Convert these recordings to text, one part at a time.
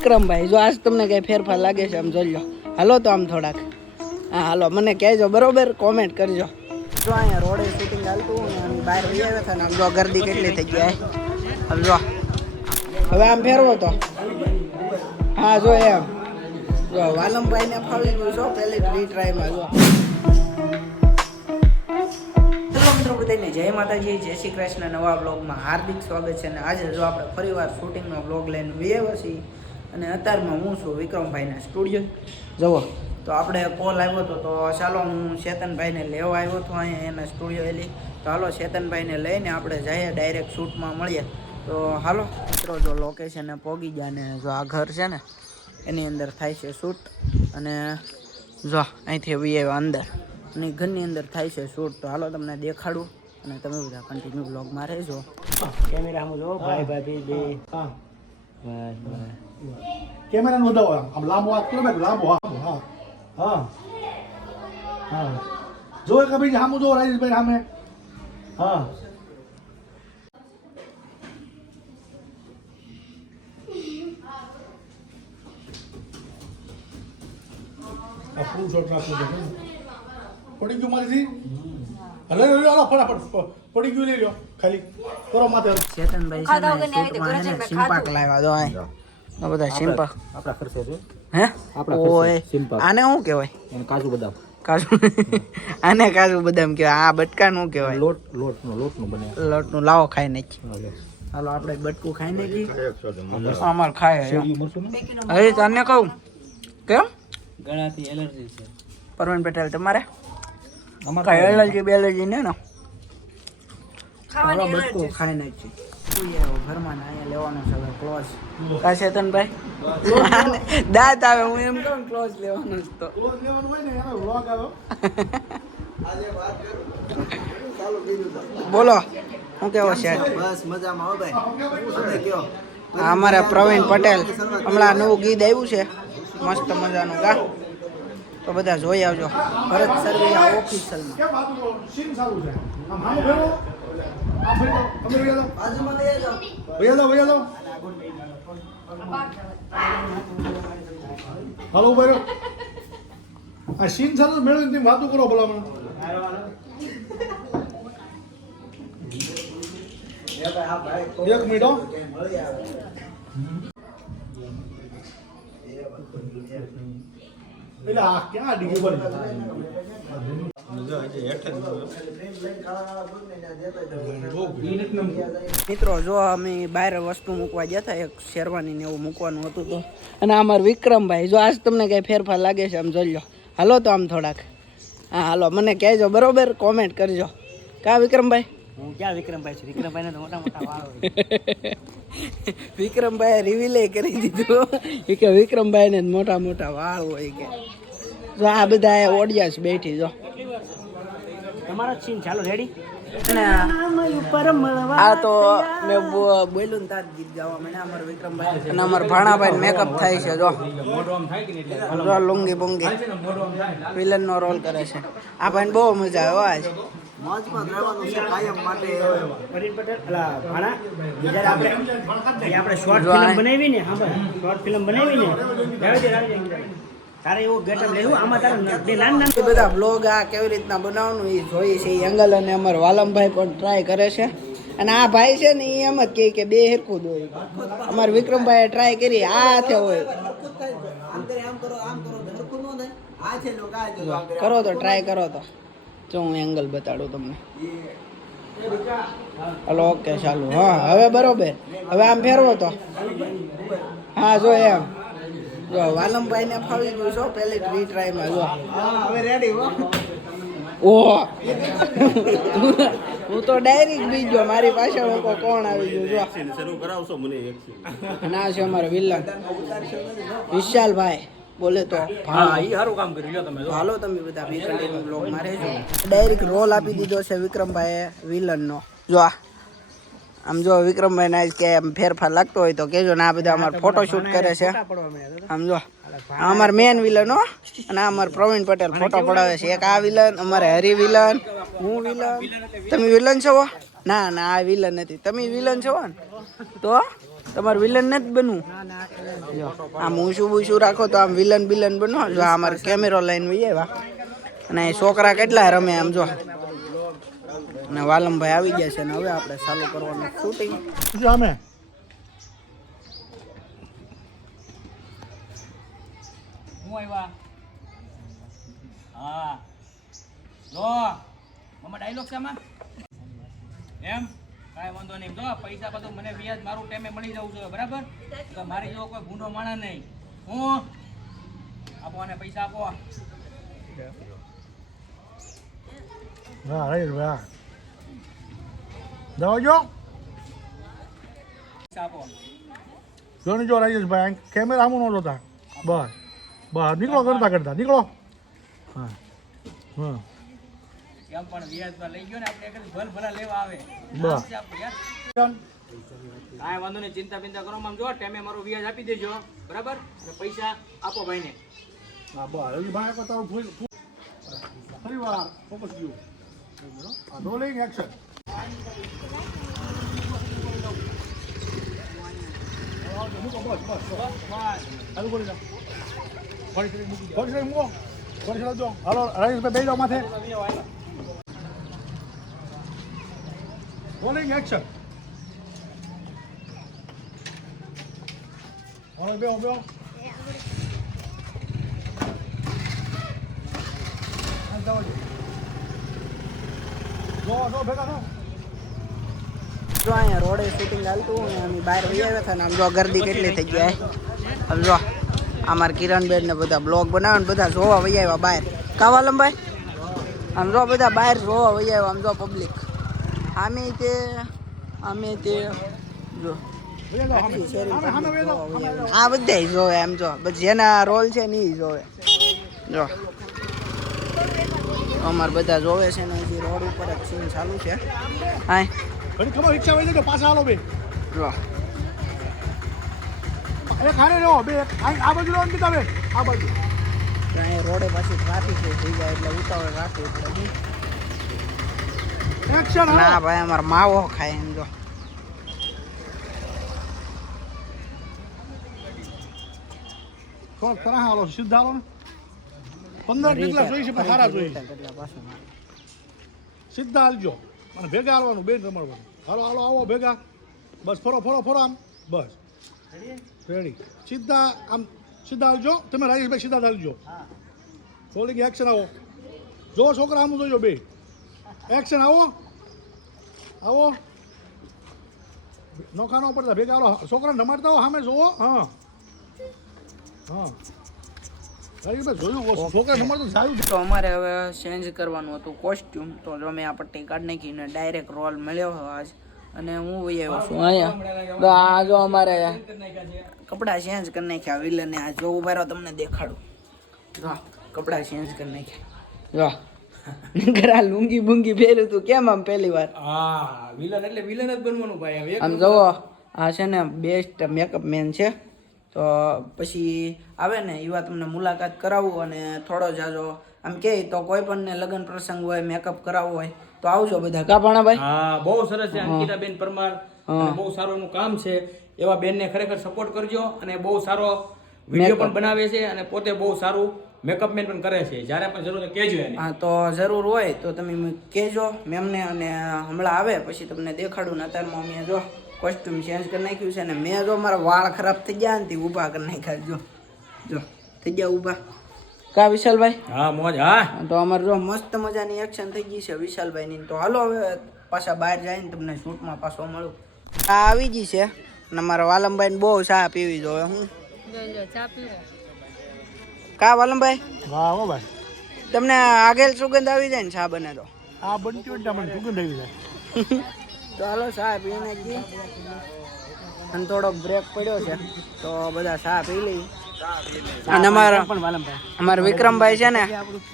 વિક્રમભાઈ જો આજ તમને કઈ ફેરફાર લાગે છે, આમ જોઈ લો. હાલો તો આમ થોડાક. હા, હાલો, મને કહેજો, બરોબર? કોમેન્ટ કરજો. જો અહીંયા રોડે શૂટિંગ ચાલતું ને બહાર લઈ આવ્યા હતા ને, આમ જો ગરદી કેટલી થઈ ગઈ હવે જો. હવે આમ ફેરવો તો. હા, જો એમ. જો, વાલમભાઈને ફાવી ગયું છો પહેલી રીટ્રાયમાં જો. બધાને જય માતાજી, જય શ્રી કૃષ્ણ. નવા બ્લોગમાં હાર્દિક સ્વાગત છે અને આજે જો આપણે ફરીવાર શૂટિંગનો બ્લોગ લઈને વિયેવા છીએ. અને અત્યારમાં હું છું વિક્રમભાઈના સ્ટુડિયો. જવો તો આપણે કોલ આવ્યો હતો તો ચાલો હું ચેતનભાઈને લેવા આવ્યો હતો અહીંયા એના સ્ટુડિયો એલી. તો હાલો ચેતનભાઈને લઈને આપણે જઈએ ડાયરેક્ટ શૂટમાં મળીએ. તો હાલો મિત્રો જો લોકેશને પોગી ગયા ને જો આ ઘર છે ને એની અંદર થાય છે શૂટ. અને જો અહીંથી વિયેવા અંદર અને ઘરની અંદર થાય છે શૂટ. તો હાલો તમને દેખાડું અને તમે બધા કન્ટિન્યુ બ્લોગમાં રહેજો. કેમેરા આમ જો ભાઈ ભાભી બે. હા. બસ બસ. કેમેરા નો વધાવો આમ લાંબો હાથ કરો ને લાંબો હાથ. હા. હા. હા. જો કે ભાઈ સામું જો રાજેશભાઈ સામે હા. આ ફૂલ શોટ રાખો પડી ગયું મારીથી? હલે લો લો ફટાફટ. પડી ગયું લઈ લો. ખાલી કરો માથે. ચેતનભાઈ સિમ્પાક લાવ્યા જો અહીં આ બધા સિમ્પા આપણા ખર્ચે છે. હે? આપણા ખર્ચે ઓય સિમ્પાક. આને શું કહેવાય? અને કાજુ બદામ. કાજુ? આને કાજુ બદામ કહેવાય. આ બટકા નું કહેવાય. લોટ લોટનો લોટનું બને. લોટનું લાવો ખાઈ નાખી. હાલો આપણે બટકું ખાઈ નાખી. અમાર ખાય હવે તને કહું. કેમ? ગળાથી એલર્જી છે. પરવીન પટેલ તમારે? અમારે એલર્જી બેલર્જી ને ને? ખાવાની હાલો બટકું ખાઈ નાખી. ઘરમાં ને અહીંયા લેવાનો છે હવે ક્લોઝ કા ચેતનભાઈ દાંત આવે હું એમ કહું ક્લોઝ લેવાનો જ તો. ક્લોઝ લેવાનું હોય ને એનો વ્લોગ આવ્યો બોલો શું કેવો છે? બસ મજામાં હો ભાઈ. તમે કયો અમારા પ્રવીણ પટેલ. હમણાં નવું ગીત આવ્યું છે. મસ્ત મજાનું ગા. તો બધા જોઈ આવજો. ભરત સરવૈયા ઓફિશિયલમાં. વયા જાઓ હાલો ભાઈ આ સીન સારું મેળવીને તમે વાતું કરો ભલામણ. એક મિનિટ હો. એટલે આ ક્યાં ડિગ્રી બની મિત્રો જો અમે બહાર વસ્તુ મૂકવા ગયા હતા એક શેરવાની ને એવું મૂકવાનું હતું તો. અને આ વિક્રમભાઈ જો આજ તમને કઈ ફેરફાર લાગે છે આમ જોઈ લો. હાલો તો આમ થોડાક. હા હાલો મને કહેજો બરોબર કોમેન્ટ કરજો. કા વિક્રમભાઈ? હું ક્યાં વિક્રમભાઈ છું? તો મોટા મોટા વાળ વિક્રમભાઈ રિવીલે કરી દીધું. કે વિક્રમભાઈને મોટા મોટા વાળ હોય કે. જો આ બધા ઓડિયાસ બેઠી જો. તમારો સીન ચાલો રેડી અને આ તો મેં બો- બોલ્યું તાર ગીત ગાવા મને અમાર વિક્રમભાઈ અને અમાર ભાણાભાઈ મેકઅપ થાય છે જો. જો લુંગી બુંગી. વિલન નો રોલ કરે છે. આ ભાઈ બહુ મજા આવે આજ. મોજમાં રહેવાનું છે કાયમ માટે. પટેલ અલા ભાણા જ્યારે આપણે આપણે શોર્ટ ફિલ્મ બનાવી ને હા ભાઈ શોર્ટ ફિલ્મ બનાવી ને તારે એવો ગેટઅપ લેવું? આમાં તારે બે નાના નાના બધા બ્લોગ આ કેવી રીતના બનાવવાનું એ જોઈએ છે. એ એંગલ અને અમર વાલમભાઈ પણ ટ્રાય કરે છે. અને આ ભાઈ છે ને એ એમ જ કહે કે બે હેરકું દોય. અમારા વિક્રમભાઈએ ટ્રાય કરી, આ હાથે હોય. કરો તો ટ્રાય કરો તો. જો હું એંગલ બતાડું તમને. હલો ઓકે ચાલુ. હા, હવે બરોબર. હવે આમ ફેરવો તો. હા, જો એમ. જો વાલમભાઈને ફાવી ગયું છો પહેલી રીટ્રાયમાં જો. હા હવે રેડી હો. ઓ. હું તો ડાયરેક્ટ બી ગયો મારી પાછળ લોકો કોણ આવી ગયું જો. શરૂ કરાવશો મને એક ના છે અમારો વિલન વિશાલભાઈ બોલે તો. હા એ સારું કામ કરી લ્યો તમે હાલો તમે બધા બી બ્લોગ બ્લોગમાં રહેજો. ડાયરેક્ટ રોલ આપી દીધો છે વિક્રમભાઈએ વિલનનો જો આ. આમ જો વિક્રમભાઈ ના કે ફેરફાર લાગતો હોય તો કેજો ને આ બધા અમારે ફોટોશૂટ કરે છે. આમ જો અમાર મેન વિલન હો. અને અમારે પ્રવીણ પટેલ ફોટો પડાવે છે. એક આ વિલન અમારે હરી વિલન હું વિલન તમે વિલન છો ના ના આ વિલન નથી. તમે વિલન છો ને? તો તમારે વિલન નથી બનવું. જો આમ ઊંચું બૂચું રાખો તો આમ વિલન બિલન બનો જો અમારે કેમેરો લઈને વહી આવ્યા. અને છોકરા કેટલા રમે આમ જો. અને વાલમભાઈ આવી ગયા છે અને હવે આપણે ચાલુ કરવાનું શૂટિંગ સામે અમે હું આવ્યા? હા. જો મમ્મા ડાયલોગ છે આમાં? એમ? કાંઈ વાંધો નહીં. જો પૈસા બધું મને વ્યાજ મારું ટાઈમે મળી જવું જોઈએ બરાબર? તો મારી જેવો કોઈ ગુનો માણા નહીં. હું? આપો અને પૈસા આપો. હા રાજેશભાઈ હા. દવા જો પૈસા આપો જો રાજેશભાઈ કેમેરા આમ ન જોતા બસ બસ નીકળો કરતા કરતા નીકળો હા હા એમ પણ વ્યાજમાં લઈ ગયો ને આપણે એક ભલ ભલા લેવા આવે. કાંઈ વાંધો નહીં ચિંતા બિંતા કરો આમ જો ટેમે મારું વ્યાજ આપી દેજો બરાબર અને પૈસા આપો ભાઈને હા બસ રવિભાઈ આપણે તારું ફરી વાર ફોકસ ગયું હા રોલિંગ એક્શન મૂકો બસ બસ બસ ચાલુ કરી જો અહીંયા રોડે શૂટિંગ હાલતું અને અમે બહાર વહી આવ્યા હતા ને આમ જો ગરદી કેટલી થઈ આમ જો અમારા કિરણબેન ને બધા બ્લોગ બનાવે ને બધા જોવા વહી આવ્યા બહાર. કાવા લંબાઈ આમ જો બધા બહાર જોવા વહી આવ્યા આમ જો પબ્લિક આમે તે અમે તે જો. આ બધા જોવે એમ જો. જેના રોલ છે ને એ જોવે. જો. અમાર બધા જોવે છે ને હજી રોડ ઉપર જ સીન ચાલુ છે. હાય. ઘડી ખબર રિક્ષા વહી જજો પાછા હાલો બે. જો એક હારે રહો બે આ બાજુ રહો બીજા બે આ બાજુ. અહીંયા રોડે પાછી ટ્રાફિક થઈ જાય એટલે ઉતાવળ રાખવી પડે. ના ભાઈ અમાર માવો ખાય એમ જો. થોડોક તરાહ હાલો સીધા હાલો ને. પંદર કેટલા જોઈ છે? પણ સારા જોઈ છે. કેટલા પાછું મારે. સીધા હાલજો. અને ભેગા હાલવાનું બેન રમાડવાનું. હાલો હાલો આવો ભેગા. બસ ફરો ફરો ફરો આમ. બસ. રેડી. સીધા આમ સીધા હાલજો. તમે રાજેશભાઈ સીધા હાલજો. રોલિંગ એક્શન આવો. જો છોકરા આમ જોજો બે. એક્શન આવો. આવો. નોખા ન પડતા. ભેગા આવો છોકરા નમાડતા હો સામે જોવો હા. હા. તો અમારે હવે ચેન્જ કરવાનું હતું કોસ્ટ્યુમ તો જો મેં આ પટ્ટી કાઢી નાખીને ડાયરેક્ટ રોલ મળ્યો હતો આજ. અને હું વહી આવ્યો છું અહીંયા. તો આ જો અમારે કપડાં ચેન્જ કરી નાખ્યા વિલને આ જો ઊભા તમને દેખાડું. જો કપડાં ચેન્જ કરી નાખ્યા. જો. ઘરા લુંગી બુંગી પહેર્યું તું કેમ આમ પહેલી વાર? હા વિલન એટલે વિલન જ બનવાનું ભાઈ. આમ જુઓ આ છે ને બેસ્ટ મેકઅપ મેન છે. તો પછી આવે ને એવા તમને મુલાકાત કરાવું અને થોડો જાજો આમ કે તો કોઈ પણ ને લગ્ન પ્રસંગ હોય મેકઅપ કરાવવો હોય તો આવજો બધા. કાપાણા ભાઈ? હા બહુ સરસ છે અંકિતાબેન પરમાર. બહુ સારું એનું કામ છે. એવા બેનને ખરેખર સપોર્ટ કરજો અને બહુ સારો વીડિયો પણ બનાવે છે અને પોતે બહુ સારું મેકઅપ મેન પણ કરે છે. જ્યારે પણ જરૂર કહેજો એને. હા તો જરૂર હોય તો તમે કેજો કહેજો. મેમને અને હમણાં આવે પછી તમને દેખાડું ને અત્યારમાં અમે જો. કોસ્ટ્યુમ ચેન્જ કરી નાખ્યું છે ને મેં જો મારા વાળ ખરાબ થઈ ગયા ને તે ઊભા કરી નાખ્યા જો જો થઈ ગયા ઊભા. કા વિશાલભાઈ? હા મોજ હા. તો અમારે જો મસ્ત મજાની એક્શન થઈ ગઈ છે વિશાલભાઈની. તો હાલો હવે પાછા બહાર જઈને તમને શૂટમાં પાછો મળું. આ આવી ગઈ છે અને મારા વાલમભાઈને બહુ ચા પીવી જોવે હું. કા વાલમભાઈ? વાહ હો ભાઈ. તમને આગળ સુગંધ આવી જાય ને ચા બને તો. આ બનતી હોય ને સુગંધ આવી જાય. તો હાલો ચા પી નાખી અને થોડોક બ્રેક પડ્યો છે, તો બધા ચા પી લઈ અને અમારા અમારા વિક્રમભાઈ છે ને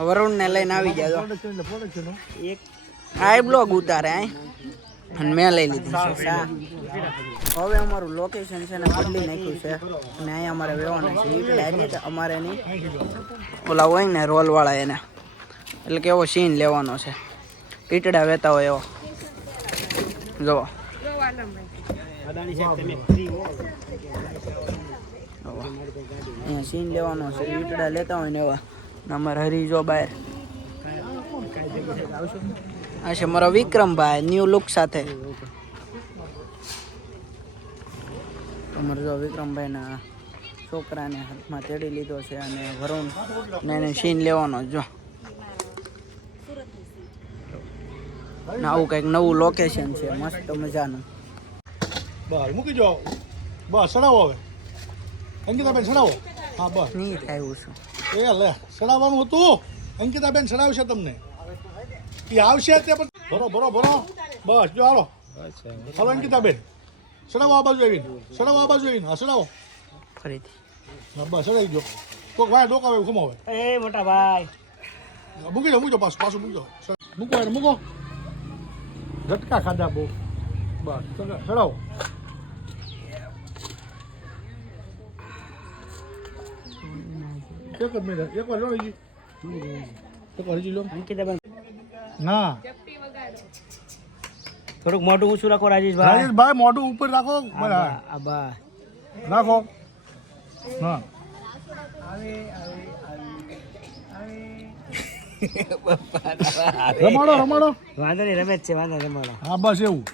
વરુણ ને લઈને આવી ગયા તો એટલે આઈ બ્લોગ ઉતારે આય અને મેં લઈ લીધી હવે અમારું લોકેશન છે ને બદલી નાખ્યું છે. અને અહીંયા અમારે વેવાના છે એ ડાયરેક્ટ અમારે નહીં. ઓલા હોય ને રોલવાળા એને. એટલે કે એવો સીન લેવાનો છે. પીટડા વેતા હોય એવો. અહીંયા સીન લેવાનો છે લીટડા લેતા હોય ને એવા. અમારે હરી જો બહાર આ મારો વિક્રમભાઈ ન્યૂ લુક સાથે. અમારે જો વિક્રમભાઈના છોકરાને હાથમાં તેડી લીધો છે અને વરુણ ને સીન લેવાનો જો. ને આવું કંઈક નવું લોકેશન છે મસ્ત મજાનું. બસ મૂકી જાઓ બસ ચડાવો હવે. અંકિતાબેન ચડાવો હા બસ. નહીં થાય એવું છું. એ લે ચડાવવાનું હતું. અંકિતાબેન ચડાવશે તમને. એ આવશે તે પણ. ભરો ભરો ભરો. બસ જો હાલો. હાલો અંકિતાબેન. ચડાવો આ બાજુ આવીને. ચડાવો આ બાજુ આવીને. હા ચડાવો ફરીથી. બસ ચડાવી ગયો કોઈક વાય ડોકાવે ખમાવે એ મોટા ભાઈ. મૂકી જાઓ મૂકી જાઓ પાછું પાછું મૂકી જાઓ મૂકો એને મૂકો. ઝટકા ખાધા બહુ. બસ ચડા- ચડાવો. એક મિનિટ લો હજી. એક વાર હજી લો. ના. થોડુંક મોઢું ઊંચું રાખો રાજેશભાઈ. રાજેશભાઈ મોઢું ઉપર રાખો. બરાબર રાખો. હા રમાડો રમાડો. વાંધો નહીં રમેશ છે વાંધો રમાડો. હા બસ એવું.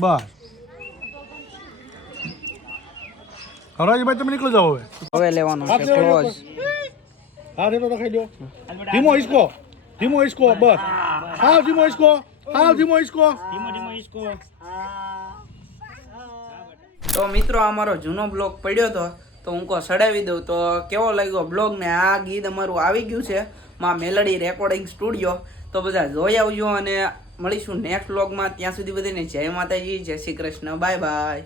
બસ. હરાજીભાઈ તમે નીકળી જાઓ હવે. હવે લેવાનું છે ક્લોઝ હા રેટો રખાઈ દો. ધીમો હિસકો. ધીમો હિસકો બસ. હા ધીમો હિસકો. હા ધીમો હિસકો. ધીમો ધીમો ઈસકો તો મિત્રો આ અમારો જૂનો બ્લોગ પડ્યો હતો તો હું કહો સડાવી દઉં. તો કેવો લાગ્યો બ્લોગ ને આ ગીત અમારું આવી ગયું છે. માં મેલડી રેકોર્ડિંગ સ્ટુડિયો તો બધા જોઈ આવજો અને મળીશું નેક્સ્ટ બ્લોગમાં ત્યાં સુધી બધાને જય માતાજી, જય શ્રી કૃષ્ણ. Bye bye